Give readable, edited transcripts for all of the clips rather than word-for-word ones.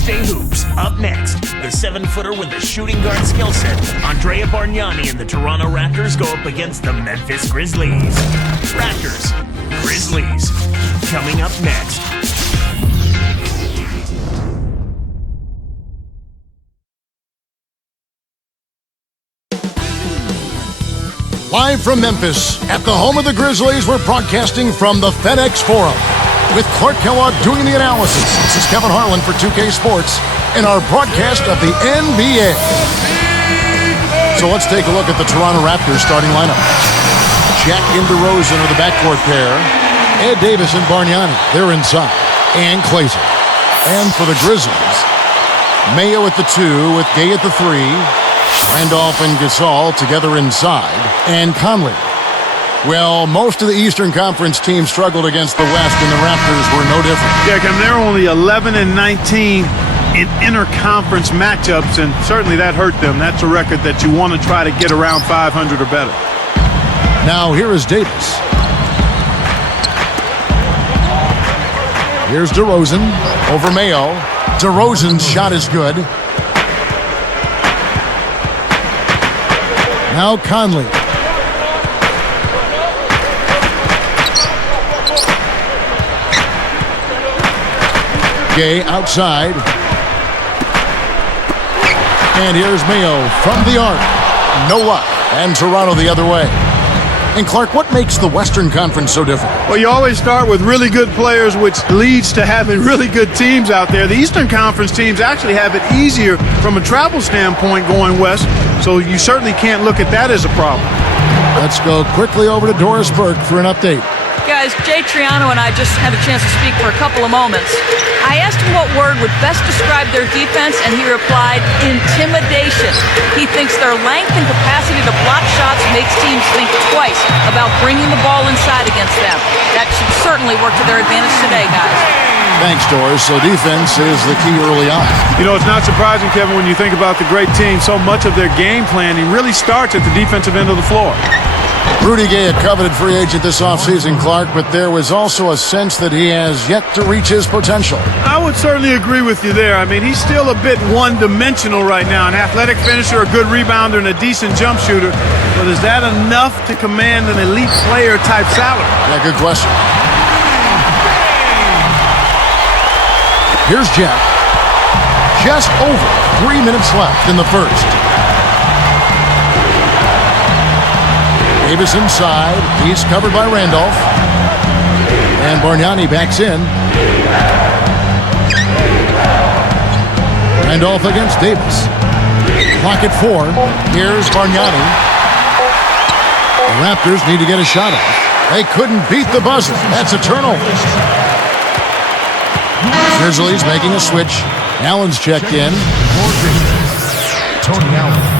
Tuesday Hoops. Up next, the 7-footer with the shooting guard skill set, Andrea Bargnani and the Toronto Raptors go up against the Memphis Grizzlies. Raptors, Grizzlies, coming up next. Live from Memphis, at the home of the Grizzlies, we're broadcasting from the FedEx Forum. With Clark Kellogg doing the analysis, this is Kevin Harlan for 2K Sports in our broadcast of the NBA. So let's take a look at the Toronto Raptors starting lineup. Jack and DeRozan are the backcourt pair. Ed Davis and Bargnani, they're inside. And Clayton. And for the Grizzlies, Mayo at the 2 with Gay at the 3. Randolph and Gasol together inside. And Conley. Well, most of the Eastern Conference teams struggled against the West, and the Raptors were no different. Yeah, Kevin, they're only 11-19 in interconference matchups, and certainly that hurt them. That's a record that you want to try to get around 500 or better. Now, here is Davis. Here's DeRozan over Mayo. DeRozan's shot is good. Now Conley. Gay outside. And here's Mayo from the arc. No luck. And Toronto the other way. And Clark, what makes the Western Conference so different? Well, you always start with really good players, which leads to having really good teams out there. The Eastern Conference teams actually have it easier from a travel standpoint going west, so you certainly can't look at that as a problem. Let's go quickly over to Doris Burke for an update. Guys, Jay Triano and I just had a chance to speak for a couple of moments. I asked him what word would best describe their defense, and he replied, intimidation. He thinks their length and capacity to block shots makes teams think twice about bringing the ball inside against them. That should certainly work to their advantage today, guys. Thanks, Doris. So defense is the key early on. You know, it's not surprising, Kevin, when you think about the great team. So much of their game planning really starts at the defensive end of the floor. Rudy Gay, a coveted free agent this offseason, Clark, but there was also a sense that he has yet to reach his potential. I would certainly agree with you there. I mean, he's still a bit one-dimensional right now. An athletic finisher, a good rebounder, and a decent jump shooter. But is that enough to command an elite player-type salary? Yeah, good question. Here's Jack. Just over 3 minutes left in the first. Davis inside. He's covered by Randolph. And Bargnani backs in. Randolph against Davis. Clock at 4. Here's Bargnani. The Raptors need to get a shot off. They couldn't beat the buzzer. That's a turnover. Grizzlies making a switch. Allen's checked in. Tony Allen.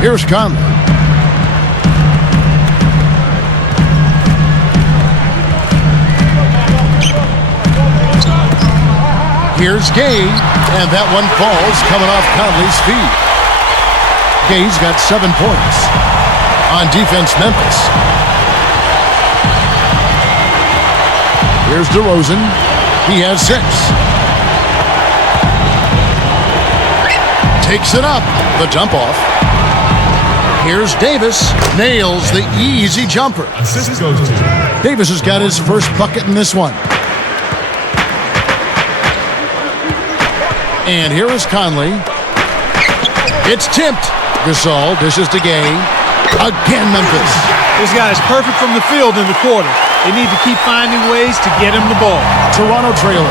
Here's Conley. Here's Gay, and that one falls coming off Conley's feet. Gay's got 7 points. On defense, Memphis. Here's DeRozan. He has 6. Takes it up. The dump off. Here's Davis. Nails the easy jumper. Assist goes to Davis has got his first bucket in this one. And here is Conley. It's tipped. Gasol dishes to Gay. Again, Memphis. This guy is perfect from the field in the quarter. They need to keep finding ways to get him the ball. Toronto trailer.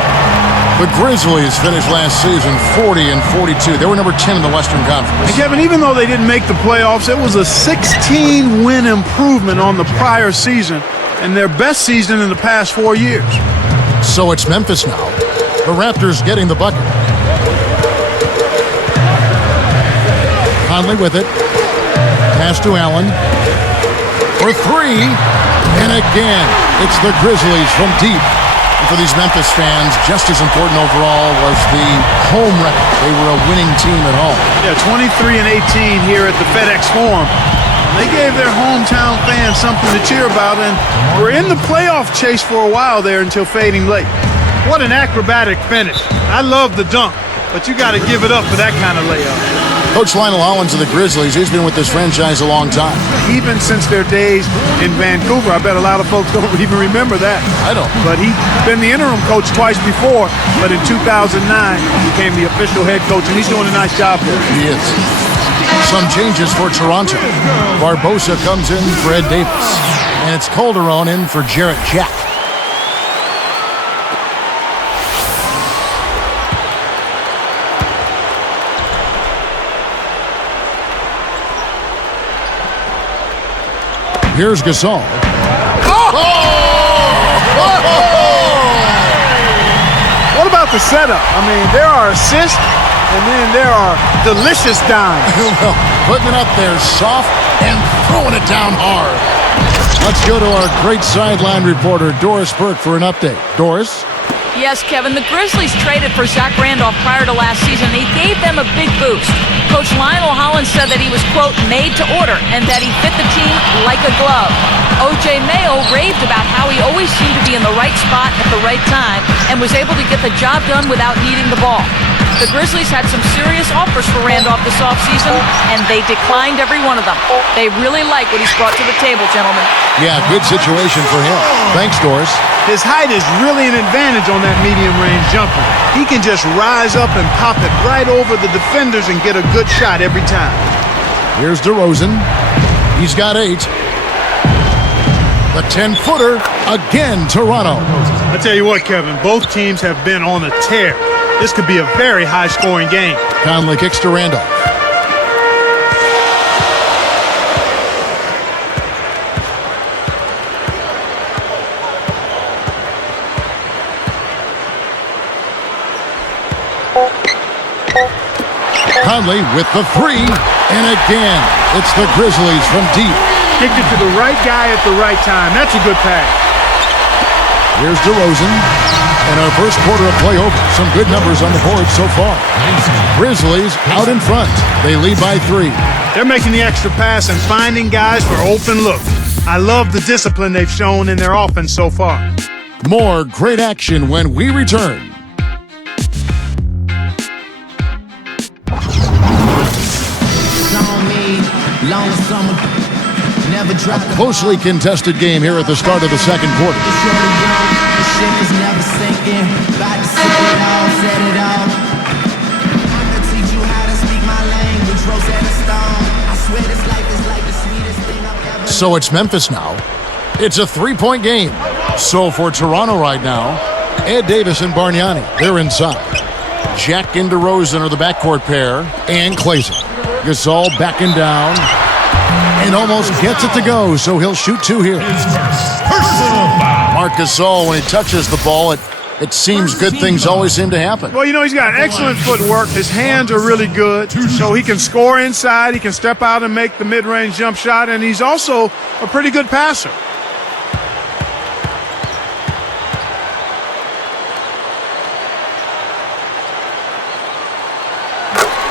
The Grizzlies finished last season 40-42. They were number 10 in the Western Conference. And Kevin, even though they didn't make the playoffs, it was a 16-win improvement on the prior season and their best season in the past 4 years. So it's Memphis now. The Raptors getting the bucket. Conley with it. Pass to Allen. For 3. And again, it's the Grizzlies from deep. And for these Memphis fans, just as important overall was the home record. They were a winning team at home. Yeah, 23-18 here at the FedEx Forum. They gave their hometown fans something to cheer about, and were in the playoff chase for a while there until fading late. What an acrobatic finish. I love the dunk, but you got to give it up for that kind of layup. Coach Lionel Hollins of the Grizzlies, he's been with this franchise a long time. Even since their days in Vancouver. I bet a lot of folks don't even remember that. I don't. But he's been the interim coach twice before, but in 2009, he became the official head coach, and he's doing a nice job there. He is. Some changes for Toronto. Barbosa comes in for Ed Davis, and it's Calderon in for Jarrett Jack. Here's Gasol. What about the setup? I mean, there are assists, and then there are delicious dimes. Well, putting it up there soft and throwing it down hard. Let's go to our great sideline reporter, Doris Burke, for an update. Doris? Yes, Kevin, the Grizzlies traded for Zach Randolph prior to last season. He gave them a big boost. Coach Lionel Hollins said that he was, quote, made to order and that he fit the team like a glove. O.J. Mayo raved about how he always seemed to be in the right spot at the right time and was able to get the job done without needing the ball. The Grizzlies had some serious offers for Randolph this offseason, and they declined every one of them. They really like what he's brought to the table, gentlemen. Yeah, good situation for him. Thanks, Doris. His height is really an advantage on that medium-range jumper. He can just rise up and pop it right over the defenders and get a good shot every time. Here's DeRozan. He's got 8. The 10-footer, again, Toronto. I tell you what, Kevin, both teams have been on a tear. This could be a very high-scoring game. Conley kicks to Randolph. Conley with the 3, and again, it's the Grizzlies from deep. Kicked it to the right guy at the right time. That's a good pass. Here's DeRozan. And our first quarter of play over. Some good numbers on the board so far. Grizzlies out in front. They lead by 3. They're making the extra pass and finding guys for open looks. I love the discipline they've shown in their offense so far. More great action when we return. A closely contested game here at the start of the second quarter. So it's Memphis now. It's a 3-point game. So for Toronto right now, Ed Davis and Bargnani, they're inside. Jack and DeRozan are the backcourt pair, and Clayton. Gasol backing down and almost gets it to go, so he'll shoot 2 here. Marc Gasol, when he touches the ball, it seems good things always seem to happen. Well, you know, he's got excellent footwork. His hands are really good, so he can score inside. He can step out and make the mid-range jump shot, and he's also a pretty good passer.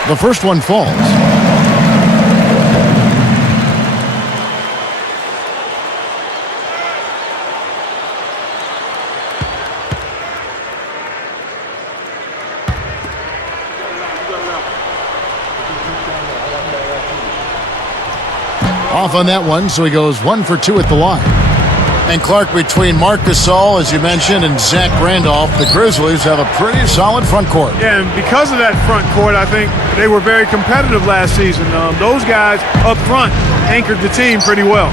The first one falls. Off on that one, so he goes 1 for 2 at the line. And Clark, between Marc Gasol, as you mentioned, and Zach Randolph, the Grizzlies have a pretty solid front court. Yeah, and because of that front court, I think they were very competitive last season. Those guys up front anchored the team pretty well.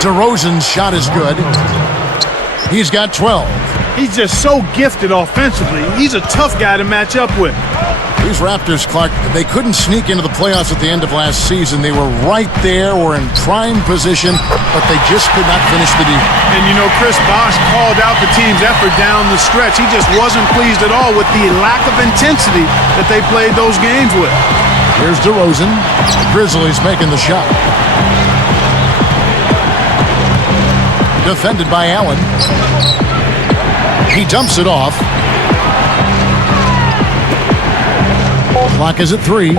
DeRozan's shot is good. He's got 12. He's just so gifted offensively. He's a tough guy to match up with. These Raptors, Clark, they couldn't sneak into the playoffs at the end of last season. They were right there, were in prime position, but they just could not finish the deal. And, you know, Chris Bosh called out the team's effort down the stretch. He just wasn't pleased at all with the lack of intensity that they played those games with. Here's DeRozan. The Grizzlies making the shot. Defended by Allen. He dumps it off. Clock is at 3.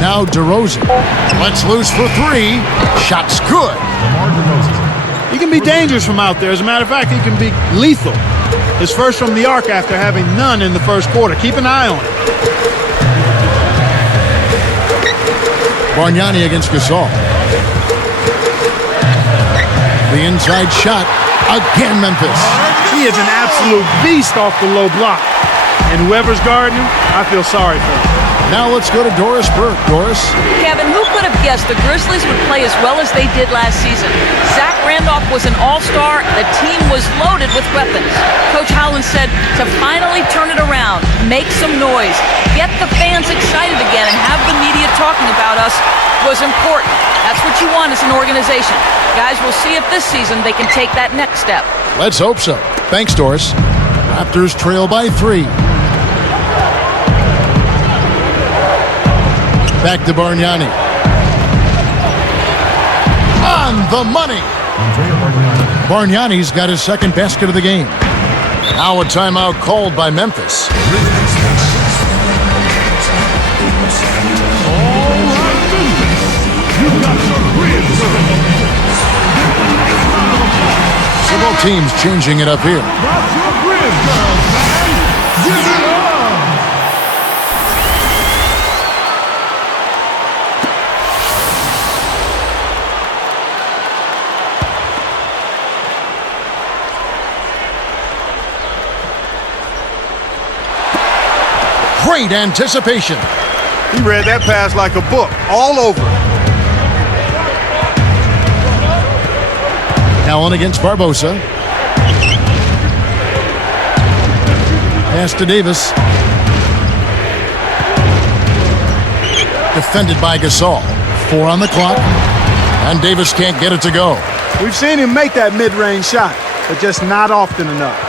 Now DeRozan. Lets loose for three. Shot's good. He can be dangerous from out there. As a matter of fact, he can be lethal. His first from the arc after having none in the first quarter. Keep an eye on it. Bargnani against Gasol. The inside shot. Again, Memphis. He is an absolute beast off the low block. And whoever's guarding him, I feel sorry for him. Now let's go to Doris Burke. Doris. Kevin, who could have guessed the Grizzlies would play as well as they did last season? Zach Randolph was an all-star. The team was loaded with weapons. Coach Howland said to finally turn it around, make some noise, get the fans excited again, and have the media talking about us was important. That's what you want as an organization. Guys, we'll see if this season they can take that next step. Let's hope so. Thanks, Doris. Raptors trail by 3. Back to Bargnani. On the money. Bargnani's got his second basket of the game. Now a timeout called by Memphis. Several teams changing it up here. Great anticipation. He read that pass like a book, all over. Allen against Barbosa. Pass to Davis. Defended by Gasol. 4 on the clock. And Davis can't get it to go. We've seen him make that mid-range shot, but just not often enough.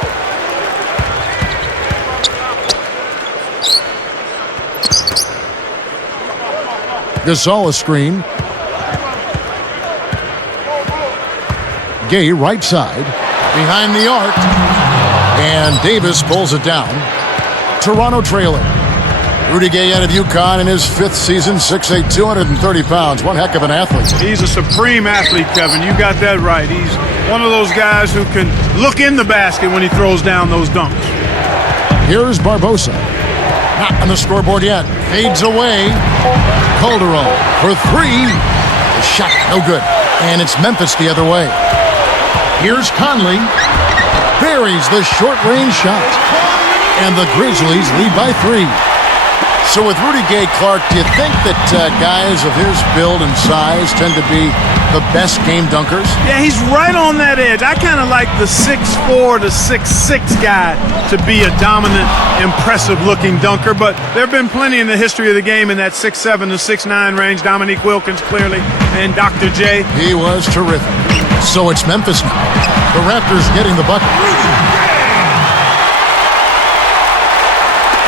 Gasol a screen. Gay right side. Behind the arc. And Davis pulls it down. Toronto trailing. Rudy Gay out of UConn in his 5th season, 6'8", 230 pounds. One heck of an athlete. He's a supreme athlete, Kevin. You got that right. He's one of those guys who can look in the basket when he throws down those dunks. Here's Barbosa. Not on the scoreboard yet. Fades away. Calderon for 3. The shot no good. And it's Memphis the other way. Here's Conley. Buries the short-range shot. And the Grizzlies lead by 3. So with Rudy Gay, Clark, do you think that guys of his build and size tend to be the best game dunkers? Yeah, he's right on that edge. I kind of like the 6'4" to 6'6" guy to be a dominant, impressive-looking dunker, but there have been plenty in the history of the game in that 6'7" to 6'9" range. Dominique Wilkins, clearly, and Dr. J. He was terrific. So it's Memphis now. The Raptors getting the bucket.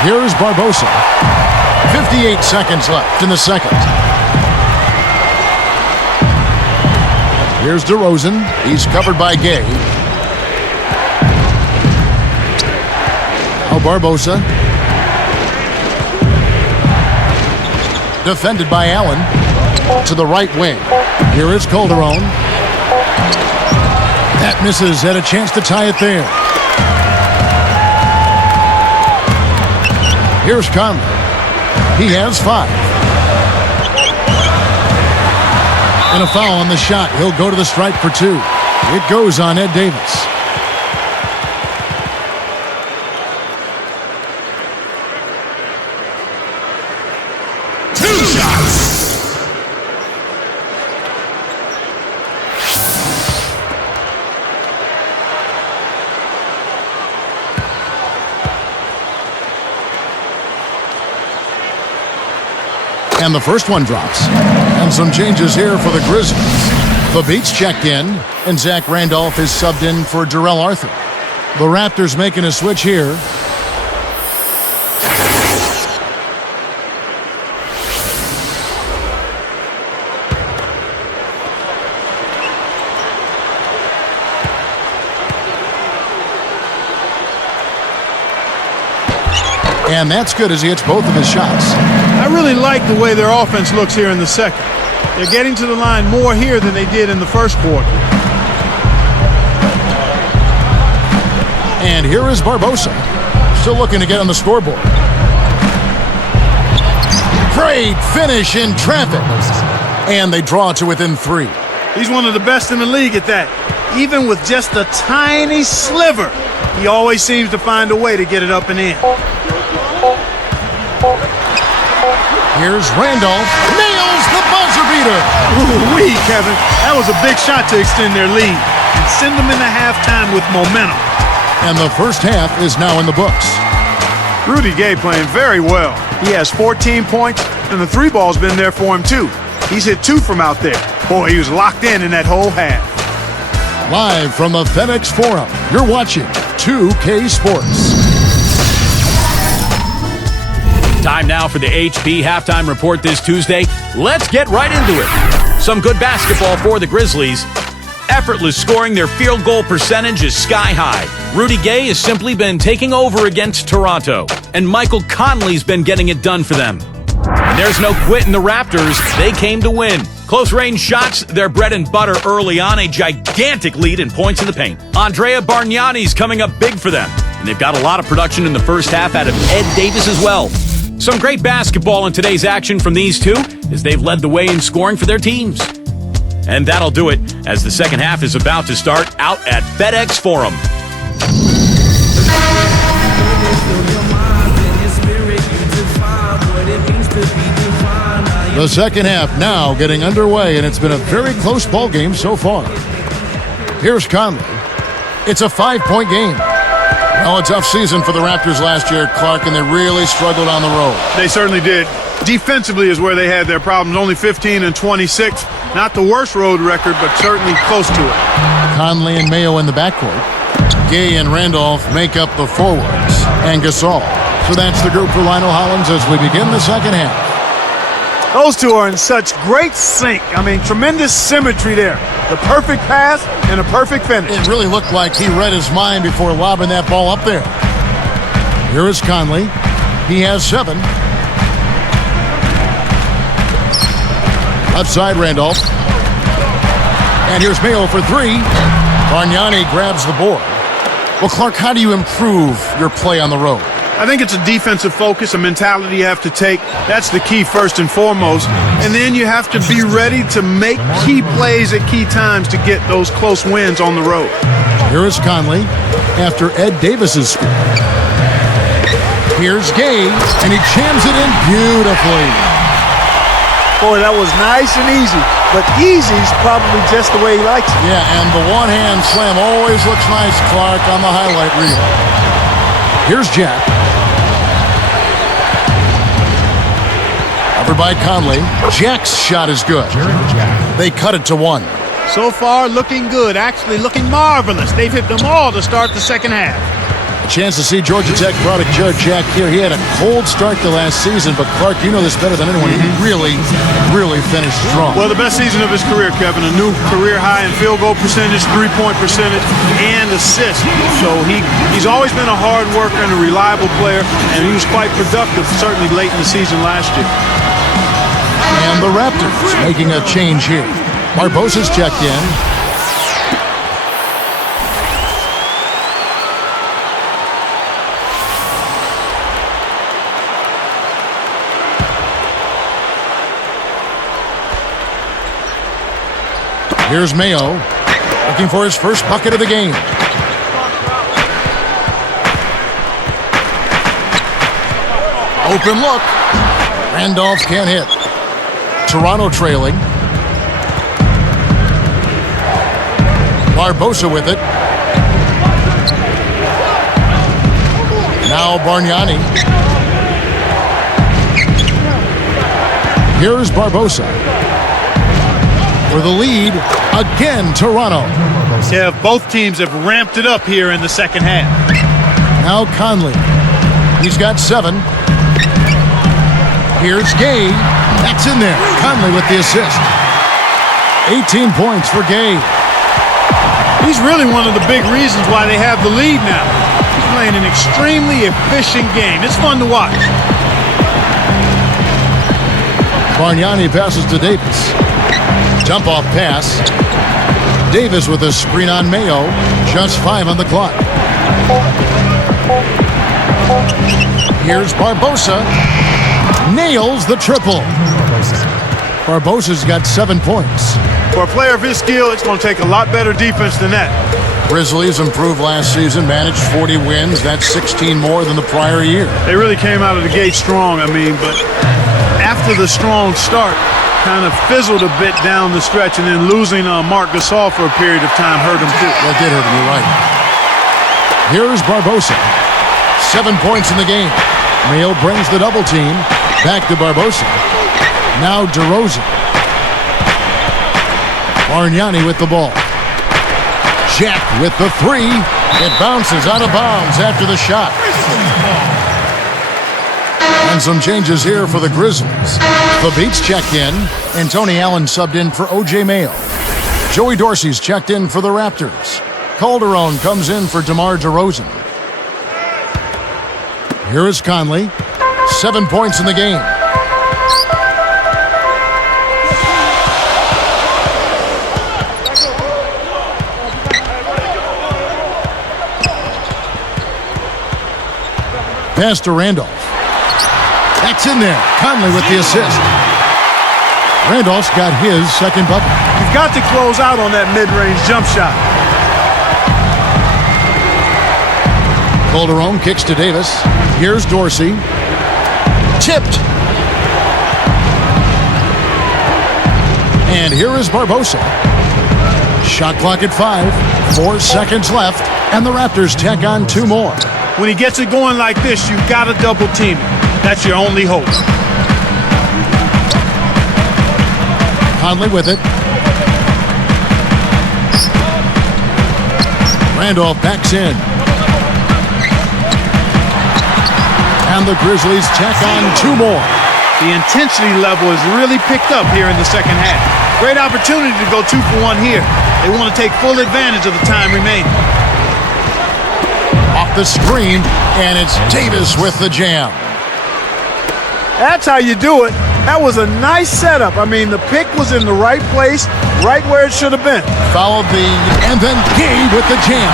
Here's Barbosa. 58 seconds left in the second. Here's DeRozan. He's covered by Gay. Now Barbosa. Defended by Allen. To the right wing. Here is Calderon. That misses. Had a chance to tie it there. Here's Conley. He has 5. And a foul on the shot. He'll go to the stripe for 2. It goes on Ed Davis. And the first one drops. And some changes here for the Grizzlies. The Beats checked in, and Zach Randolph is subbed in for Jarrell Arthur. The Raptors making a switch here. And that's good as he hits both of his shots. I really like the way their offense looks here in the second. They're getting to the line more here than they did in the first quarter. And here is Barbosa, still looking to get on the scoreboard. Great finish in traffic. And they draw to within 3. He's one of the best in the league at that. Even with just a tiny sliver, he always seems to find a way to get it up and in. Here's Randolph. Nails the buzzer beater. Ooh-wee, Kevin. That was a big shot to extend their lead and send them into halftime with momentum. And the first half is now in the books. Rudy Gay playing very well. He has 14 points, and the 3 ball's been there for him, too. He's hit 2 from out there. Boy, he was locked in that whole half. Live from the FedEx Forum, you're watching 2K Sports. Time now for the HP halftime report this Tuesday. Let's get right into it. Some good basketball for the Grizzlies. Effortless scoring, their field goal percentage is sky high. Rudy Gay has simply been taking over against Toronto, and Michael Conley's been getting it done for them. And there's no quit in the Raptors. They came to win. Close range shots, their bread and butter early on, a gigantic lead in points in the paint. Andrea Bargnani's coming up big for them, and they've got a lot of production in the first half out of Ed Davis as well. Some great basketball in today's action from these two as they've led the way in scoring for their teams. And that'll do it as the second half is about to start out at FedEx Forum. The second half now getting underway, and it's been a very close ball game so far. Here's Conley. It's a 5-point game. Well, a tough season for the Raptors last year, Clark, and they really struggled on the road. They certainly did. Defensively is where they had their problems. Only 15 and 26. Not the worst road record, but certainly close to it. Conley and Mayo in the backcourt. Gay and Randolph make up the forwards. And Gasol. So that's the group for Lionel Hollins as we begin the second half. Those two are in such great sync. I mean, tremendous symmetry there. The perfect pass and a perfect finish. It really looked like he read his mind before lobbing that ball up there. Here is Conley. He has 7. Left side, Randolph. And here's Mayo for 3. Bargnani grabs the board. Well, Clark, how do you improve your play on the road? I think it's a defensive focus, a mentality you have to take. That's the key first and foremost. And then you have to be ready to make key plays at key times to get those close wins on the road. Here is Conley after Ed Davis's score. Here's Gay, and he jams it in beautifully. Boy, that was nice and easy, but easy's probably just the way he likes it. Yeah, and the one-hand slam always looks nice, Clark, on the highlight reel. Here's Jack. Covered by Conley. Jack's shot is good. They cut it to 1. So far, looking good, actually looking marvelous. They've hit them all to start the second half. A chance to see Georgia Tech product Jared Jack here. He had a cold start to last season, but Clark, you know this better than anyone. He really finished strong. Well, the best season of his career, Kevin. A new career high in field goal percentage, 3-point percentage, and assists. So he's always been a hard worker and a reliable player, and he was quite productive, certainly late in the season last year. And the Raptors making a change here. Barbosa's checked in. Here's Mayo, looking for his first bucket of the game. Open look. Randolph can't hit. Toronto trailing. Barbosa with it. Now Bargnani. Here's Barbosa. For the lead, again, Toronto. Yeah, both teams have ramped it up here in the second half. Now Conley. He's got 7. Here's Gay. That's in there. Conley with the assist. 18 points for Gay. He's really one of the big reasons why they have the lead now. He's playing an extremely efficient game. It's fun to watch. Bargnani passes to Davis. Dump-off pass. Davis with a screen on Mayo. Just 5 on the clock. Here's Barbosa. Nails the triple. Barbosa's got 7 points. For a player of his skill, it's going to take a lot better defense than that. Grizzlies improved last season, managed 40 wins. That's 16 more than the prior year. They really came out of the gate strong, but after the strong start, kind of fizzled a bit down the stretch, and then losing Marc Gasol for a period of time hurt him too. That did hurt him, you're right. Here's Barbosa. 7 points in the game. Mayo brings the double team. Back to Barbosa. Now DeRozan. Bargnani with the ball. Jack with the 3. It bounces out of bounds after the shot. And some changes here for the Grizzlies. Fabit's checked in, and Tony Allen subbed in for O.J. Mayo. Joey Dorsey's checked in for the Raptors. Calderon comes in for DeMar DeRozan. Here is Conley. 7 points in the game. Pass to Randolph. That's in there. Conley with the assist. Randolph's got his second bucket. You've got to close out on that mid-range jump shot. Calderon kicks to Davis. Here's Dorsey. Tipped. And here is Barbosa. Shot clock at 5. 4 seconds left. And the Raptors tack on 2 more. When he gets it going like this, you've got to double team him. That's your only hope. Conley with it. Randolph backs in. And the Grizzlies tack on 2 more. The intensity level is really picked up here in the second half. Great opportunity to go 2 for 1 here. They want to take full advantage of the time remaining. Off the screen, and it's Davis with the jam. That's how you do it. That was a nice setup. The pick was in the right place, right where it should have been. Followed and then Gabe with the jam.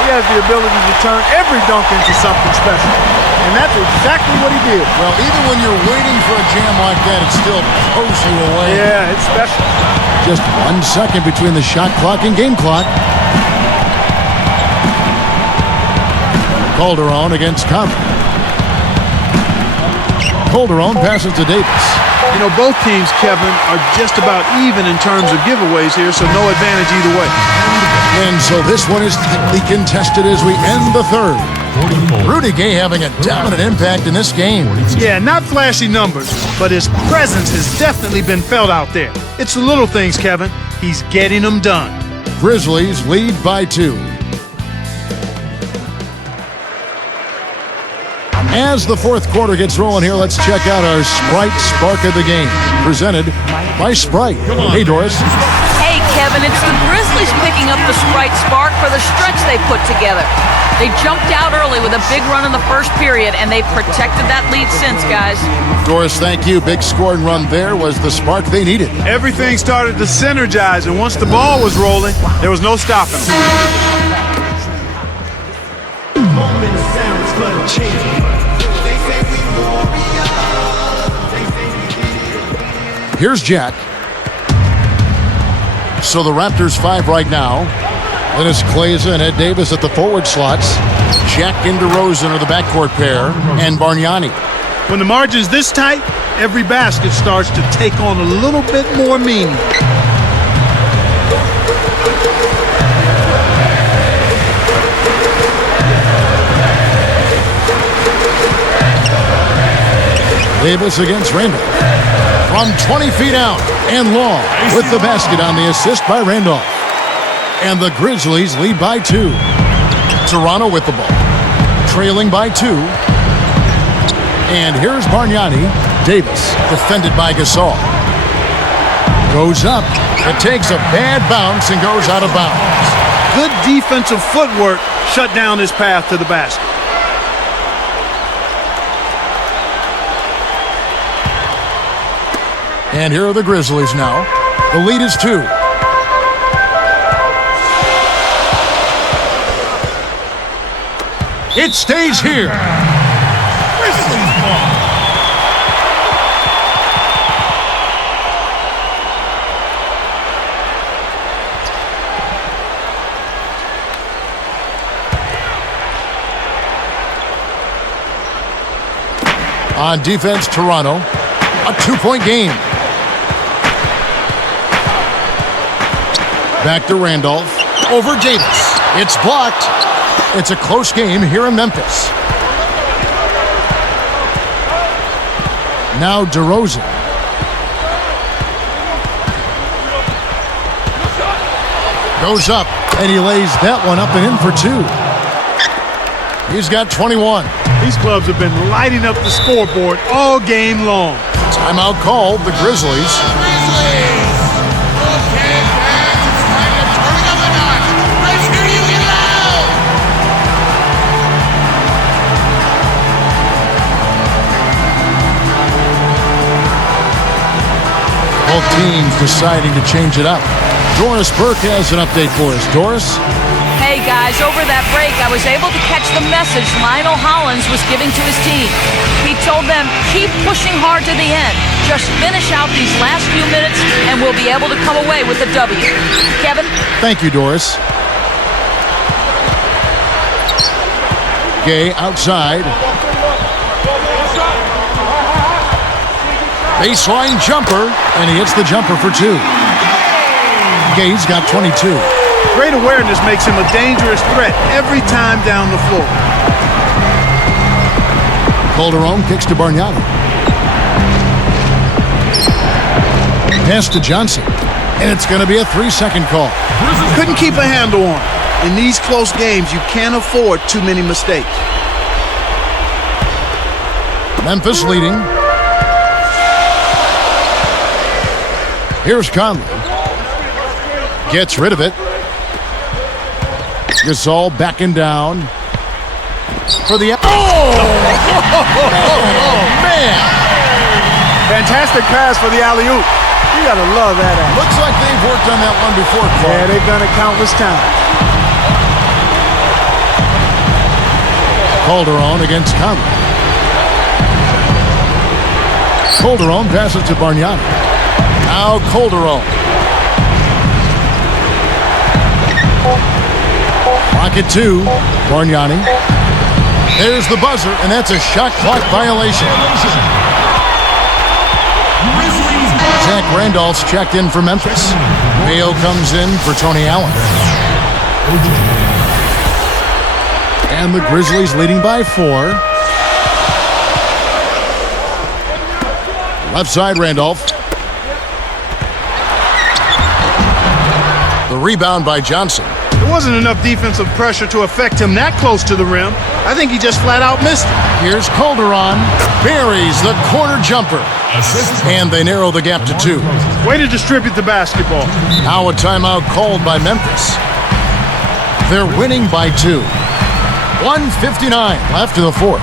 He has the ability to turn every dunk into something special. And that's exactly what he did. Well, even when you're waiting for a jam like that, it still pulls you away. Yeah, it's special. Just 1 second between the shot clock and game clock. Calderon against Conley. Calderon passes to Davis. Both teams, Kevin, are just about even in terms of giveaways here, so no advantage either way. And so this one is tightly contested as we end the third. Rudy Gay having a dominant impact in this game. Yeah, not flashy numbers, but his presence has definitely been felt out there. It's the little things, Kevin. He's getting them done. Grizzlies lead by 2. As the fourth quarter gets rolling here, let's check out our Sprite Spark of the Game, presented by Sprite. Hey, Doris. Hey, Kevin, it's the Grizzlies picking up the Sprite Spark for the stretch they put together. They jumped out early with a big run in the first period, and they've protected that lead since, guys. Doris, thank you. Big scoring run there was the spark they needed. Everything started to synergize, and once the ball was rolling, there was no stopping. Here's Jack. So the Raptors 5 right now. Then it's Kleza and Ed Davis at the forward slots. Jack and DeRozan are the backcourt pair, and Bargnani. When the margin's this tight, every basket starts to take on a little bit more meaning. Davis against Randolph. From 20 feet out and long with the basket on the assist by Randolph. And the Grizzlies lead by 2. Toronto with the ball. Trailing by 2. And here's Bargnani. Davis defended by Gasol. Goes up. It takes a bad bounce and goes out of bounds. Good defensive footwork shut down his path to the basket. And here are the Grizzlies now. The lead is 2. It stays here. On defense, Toronto. A 2-point game. Back to Randolph. Over Davis. It's blocked. It's a close game here in Memphis. Now DeRozan. Goes up, and he lays that one up and in for 2. He's got 21. These clubs have been lighting up the scoreboard all game long. Timeout called, the Grizzlies. Both teams deciding to change it up. Doris Burke has an update for us. Doris? Hey guys, over that break, I was able to catch the message Lionel Hollins was giving to his team. He told them, keep pushing hard to the end. Just finish out these last few minutes and we'll be able to come away with a W. Kevin? Thank you, Doris. Gay outside. Baseline jumper, and he hits the jumper for 2. Gay's got 22. Great awareness makes him a dangerous threat every time down the floor. Calderon kicks to Bargnani. Pass to Johnson, and it's going to be a 3-second call. Couldn't keep a handle on it. In these close games, you can't afford too many mistakes. Memphis leading. Here's Conley. Gets rid of it. Gasol backing down. For the... Oh! Man! Fantastic pass for the alley-oop. You gotta love that. Looks like they've worked on that one before, Clark. Yeah, they've done it countless times. Calderon against Conley. Calderon passes to Bargnani. Now Calderon. Pocket 2. Bargnani. There's the buzzer, and that's a shot clock violation. Zach Randolph's checked in for Memphis. Mayo comes in for Tony Allen. And the Grizzlies leading by 4. Left side, Randolph. The rebound by Johnson. There wasn't enough defensive pressure to affect him that close to the rim. I think he just flat out missed it. Here's Calderon. Buries the corner jumper. And they narrow the gap to 2. Way to distribute the basketball. Now a timeout called by Memphis. They're winning by 2. 1:59 left in the 4th.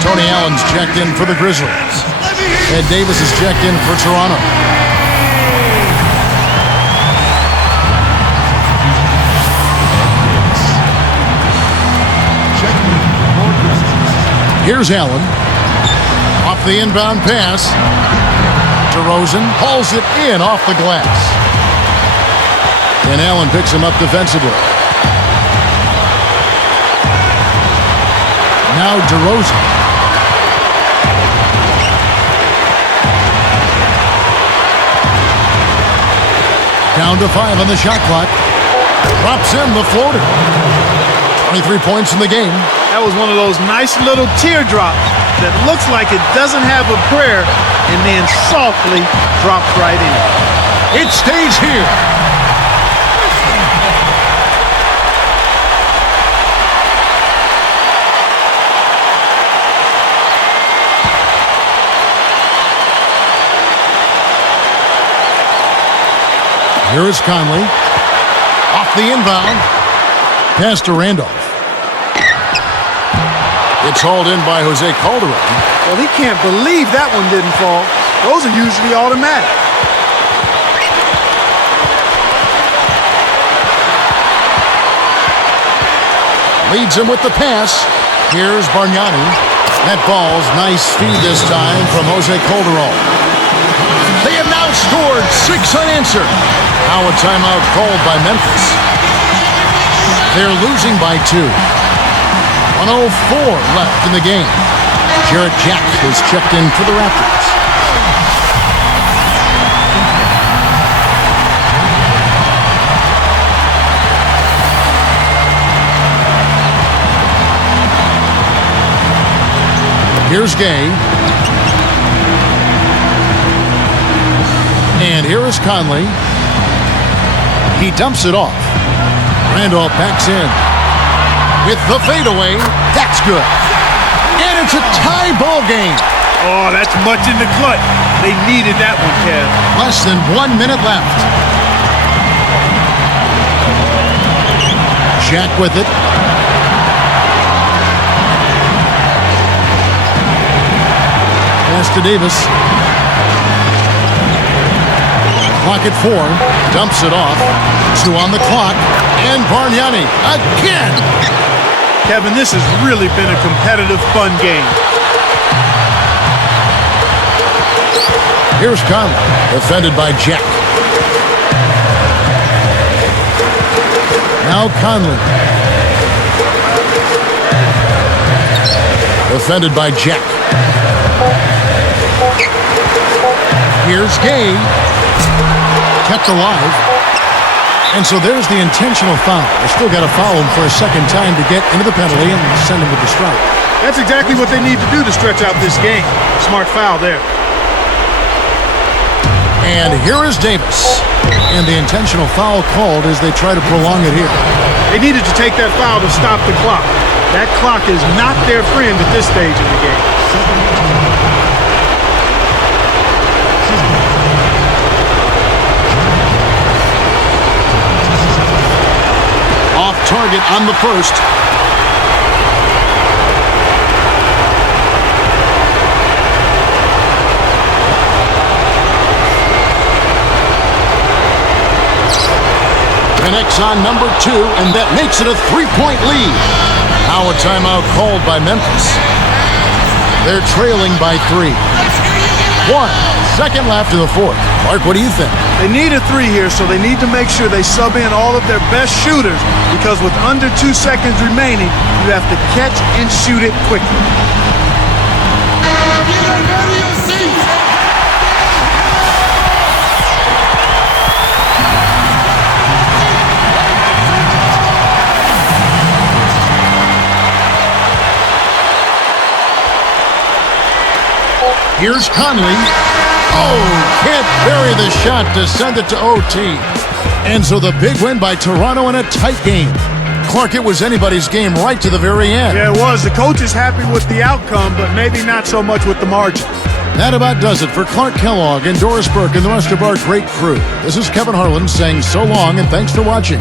Tony Allen's checked in for the Grizzlies. Ed Davis is checked in for Toronto. Here's Allen. Off the inbound pass. DeRozan hauls it in off the glass. And Allen picks him up defensively. Now DeRozan. Down to 5 on the shot clock. Drops in the floater. 23 points in the game. That was one of those nice little teardrops that looks like it doesn't have a prayer and then softly drops right in. It stays here. Here is Conley. Off the inbound. Pass to Randolph. It's hauled in by Jose Calderon. Well, he can't believe that one didn't fall. Those are usually automatic. Leads him with the pass. Here's Bargnani. That ball's nice speed this time from Jose Calderon. They have now scored 6 unanswered. Now a timeout called by Memphis. They're losing by 2. 1:04 left in the game. Jarrett Jack is checked in for the Raptors. Here's Gay. And here is Conley. He dumps it off. Randolph backs in. With the fadeaway, that's good. And it's a tie ball game. Oh, that's much in the clutch. They needed that one, Kev. Less than 1 minute left. Jack with it. Pass to Davis. Clock at 4. Dumps it off. 2 on the clock. And Bargnani again. Kevin, this has really been a competitive, fun game. Here's Conley, defended by Jack. Now Conley. Defended by Jack. Here's Gay. Kept alive. And so there's the intentional foul. They still got to foul him for a second time to get into the penalty and send him with the strike. That's exactly what they need to do to stretch out this game. Smart foul there. And here is Davis. And the intentional foul called as they try to prolong it here. They needed to take that foul to stop the clock. That clock is not their friend at this stage in the game. Off target on the first. Connects on number 2, and that makes it a 3-point lead. Now a timeout called by Memphis. They're trailing by 3. 1 second left in the fourth. Mark, what do you think? They need a 3 here, so they need to make sure they sub in all of their best shooters, because with under 2 seconds remaining, you have to catch and shoot it quickly. Here's Conley. Oh, can't bury the shot to send it to OT. And so the big win by Toronto in a tight game. Clark, it was anybody's game right to the very end. Yeah, it was. The coach is happy with the outcome, but maybe not so much with the margin. That about does it for Clark Kellogg and Doris Burke and the rest of our great crew. This is Kevin Harlan saying so long and thanks for watching.